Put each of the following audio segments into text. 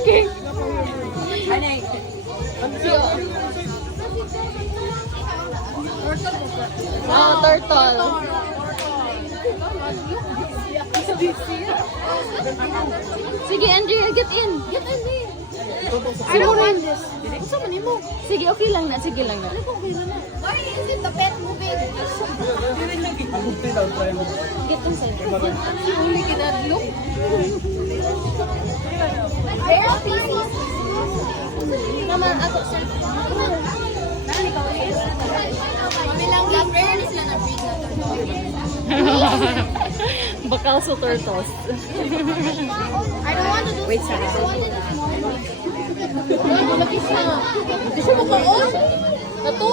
okay. Oh, turtle. Sige, Andrea, get in. Get in there. I don't want this. What's up mo? Sige, okay lang na. Sige lang na. Why is it the pet moving? Get inside. You only cannot look. Where are pieces? Mama, ako, sir. Kami lang lang. Rare na sila na-breed na Bakal sa turtles. I don't want to do Wait, sorry. Lagi siya. Hindi siya makaon. Nato.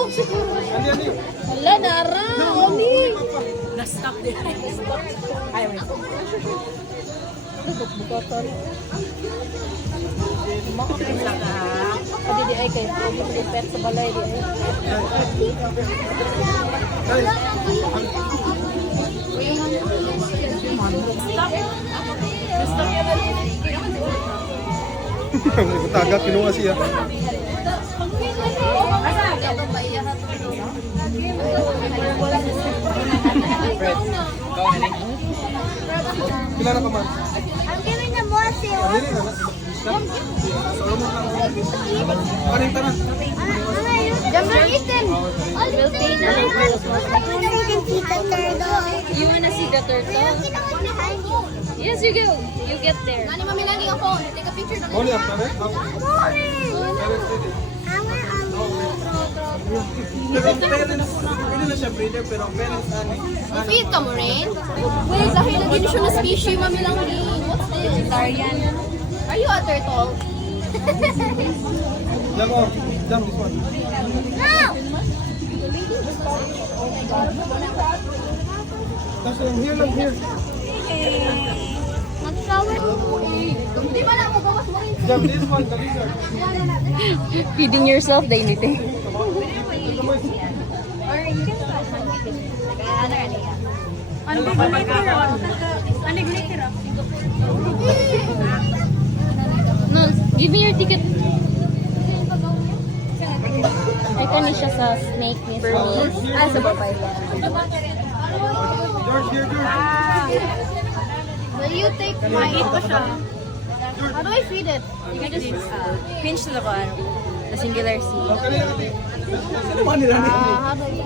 Wala, nara. Omi. Na-stop din. Ay, wait. Bukatan. Pwede di ay kayo. Pwede di pet sa balay di ay. Taga kinuha siya. Pila na ka man? I'm giving them more seal. Dili na na. Kanin tanan. Jumbo Ethan. We'll pay na. You can see the turtle. You wanna see the turtle? Behind you. Yes, you go. You get there. Nani mami lagi ang phone. Take a picture ng Moli after eh. Pwede na siya breeder pero parents ani. Feed ka mo rin? Wait, dahil lagi na siya na species, mami lang rin. What's this? Vegetarian. Are you a turtle? Jump on. Jump this one. No! That's here lang here. Mag-shower. Di ba na mo gawas mo rin? Jump this one, the lizard. Feeding yourself daily. Or you can ano yan yan? No, give me your ticket. Ay, kani siya sa snake ni Burmese. Ah, sa babae. George, here, George. Will you take my ito siya? How do I feed it? You can just pinch to the singular C. Ano nila ni? How do you?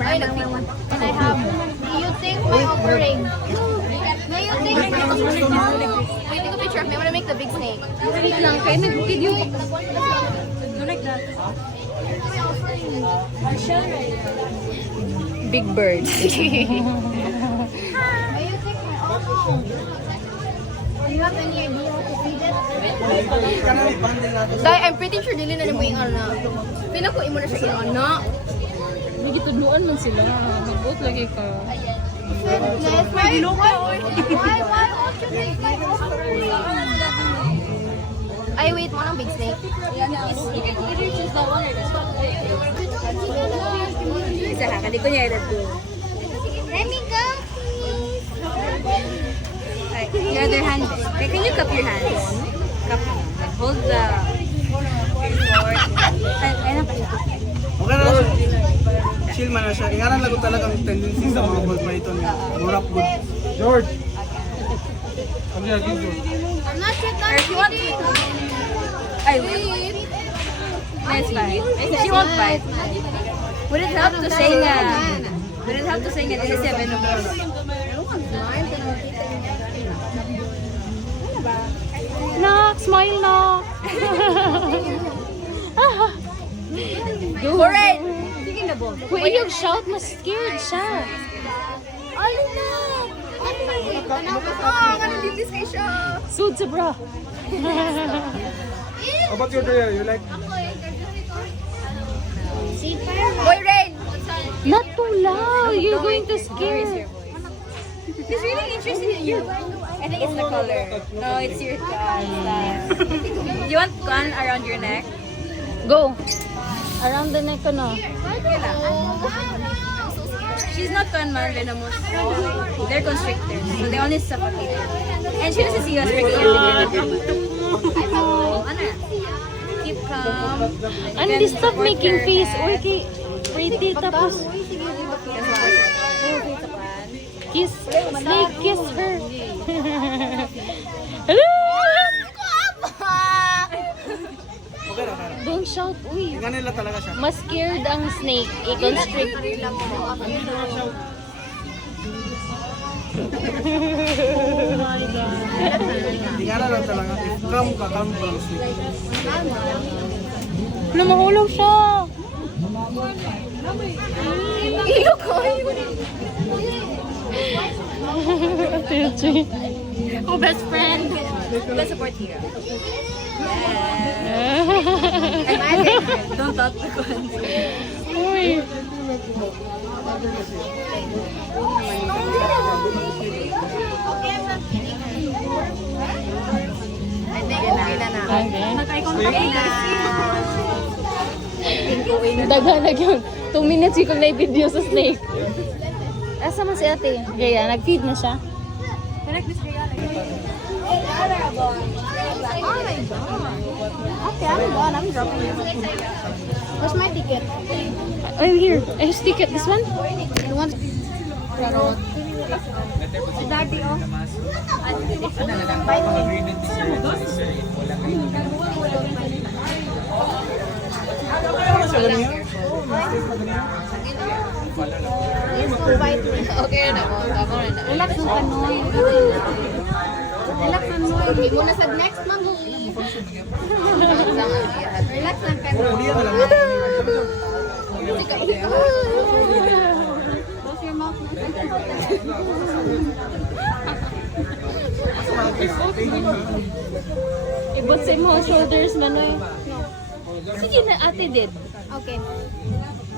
I know. And I have. Do you think my offering? Do you think? Wait, take a picture of me. I want to make the big snake. Wait lang, kayo nag-video. Do like that. Big bird. Will you take my offering? Do you have any idea how to feed it? Dai, I'm pretty sure dili na mo yung ano. Pinakuin mo na siya yung ano. Nagitudluan man sila. Mabuot lagi ka. Why won't you take my offering? Ay, wait mo ng big snake. You can either choose the one or this one. Isa ha, kadi ko niya edad ko. Let me go, please. Your other hand. Can you cup your hands? Cup. Hold the forward. Ay, na pa. Okay na siya. Chill man na siya. Ingaran lang ko talagang tendency sa mga ball python niya. Murap good. George! Ano yan, George? I'm not sure Or if you want to. Ay, wait. Let's bite. She won't bite. Would it help to say nga? Would it help to say nga this is 7 of us? Knock, smile knock. For it! Wait, yung shout, mas scared siya. Alin na! Oh, I'm gonna leave this kay siya. Sud sa bra. How about your day? You like? Boy, Rain! Not too loud. You're going to scare. He's really interested in you. I think it's the color. No, it's your Do you want gun around your neck? Go. Around the neck ko na. She she's not venomous. They're constrictors, so they only suffocate her. And she doesn't see us regularly. Ano? Keep calm. Andy, stop making face. Uy, pretty tapos. Kiss. Snake, kiss her. Hello! Okay na, okay na. Don't shout. Uy. Tingnan nila talaga siya. Mas scared ang snake. I-constrict. Tingnan lang talaga. Calm ka lang sleep. Wala, mahulog siya. Iyo ko. Tilchi. Oh, best friend. Let's support here. Imagine. Don't touch the con. Uy. I think okay na na. Okay. Daghanag yun. 2 minutes yung na video sa snake. Asa man si ate? Gaya, nag-feed na siya. Oh my god. Okay, I'm done. I'm dropping it. Where's my ticket? I'm here. I have ticket. This one? You want? Daddy, oh. Okay na po. Tama rin na. Relax ang panoy. Relax ang panoy. Hindi mo na sa next month. Relax ang panoy. Close your mouth. Ibot sa mo shoulders manoy. Sige na ate did. Okay.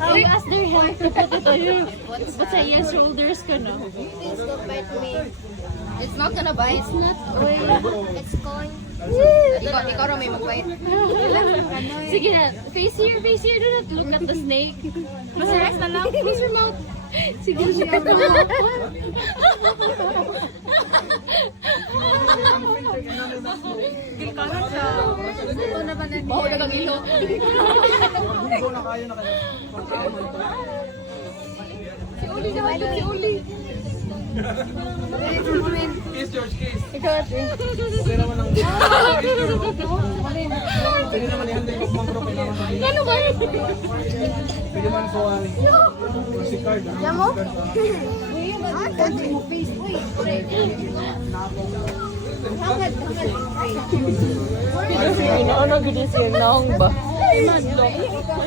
So you ask their help to put it on your ibot sa iya shoulders ko no. Please don't bite me. It's not gonna bite. It's not. It's going. Ikaw raw may mag-bite. Sige na. Face here. Do not look at the snake. Basta rest na lang. Close your mouth. Sige na. Gilkanan siya. Ito na ba na? Baho na kang ilo. Ikaw na kayo na kayo. Si Uli na ba? Si Uli. Kiss, George, kiss. Ikaw ate. Okay naman ang... Pwede naman i-handle yung mangrove. Ano ba? Pwede naman po si card. Yamo? Ah, daddy. Uy. Hangad. Ano gini siya naong ba?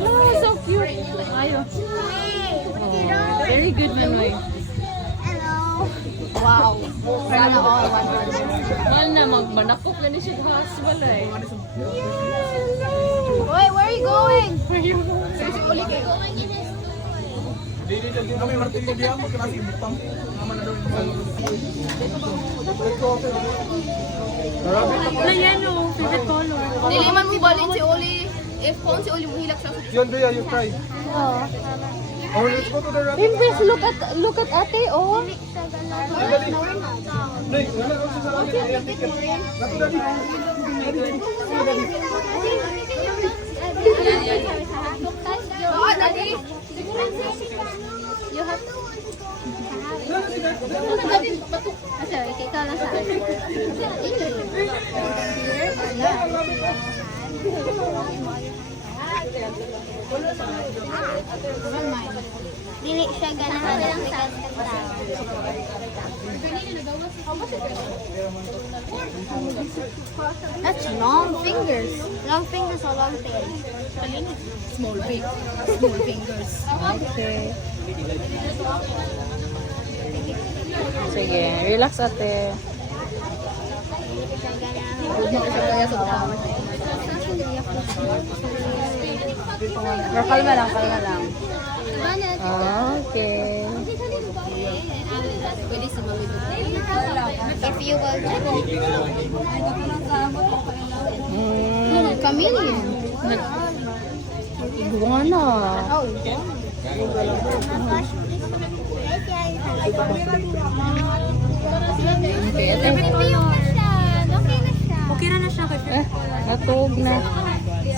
Oh, so cute. Ayo. Very good, Manoy. Wow. Sana all one. Mahal na, magmanakop na ni siya wala eh. Wait, where are you going? Hindi kami martilyo diyan mo kasi butang. Naman na daw yung Na yan o, favorite color. Diliman mo balin si Oli. If kung si Oli mo hilak siya. Yun Dea, you try. Oh, let's go to the rabbit. Impress, look at ate, oh. Dali. Nay, wala ko sa rabbit. Ayan, ticket. Naku, dali. Oh, daddy. You have to. Sorry, ikaw lang sa akin. Dili siya ganahan lang sa That's long fingers. Long fingers or long fingers? Small fingers. Okay. Sige, relax ate. Kalma lang. Okay. If you will chameleon. Iguana. Oh, Okay, ate. Okay na siya. Okay na siya kay Natog na.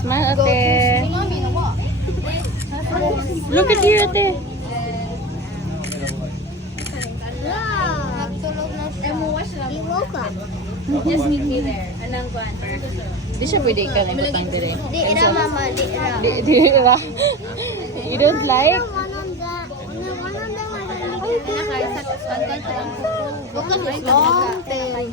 Smile, ate. Mami, nawa. Look at here, ate. Nagtulog na siya. He woke up. Just meet me there. Anong kuan? Di siya pwede kalimutan dire. Di ira mama, di ira. Di ra. You don't like? Because it's long tail.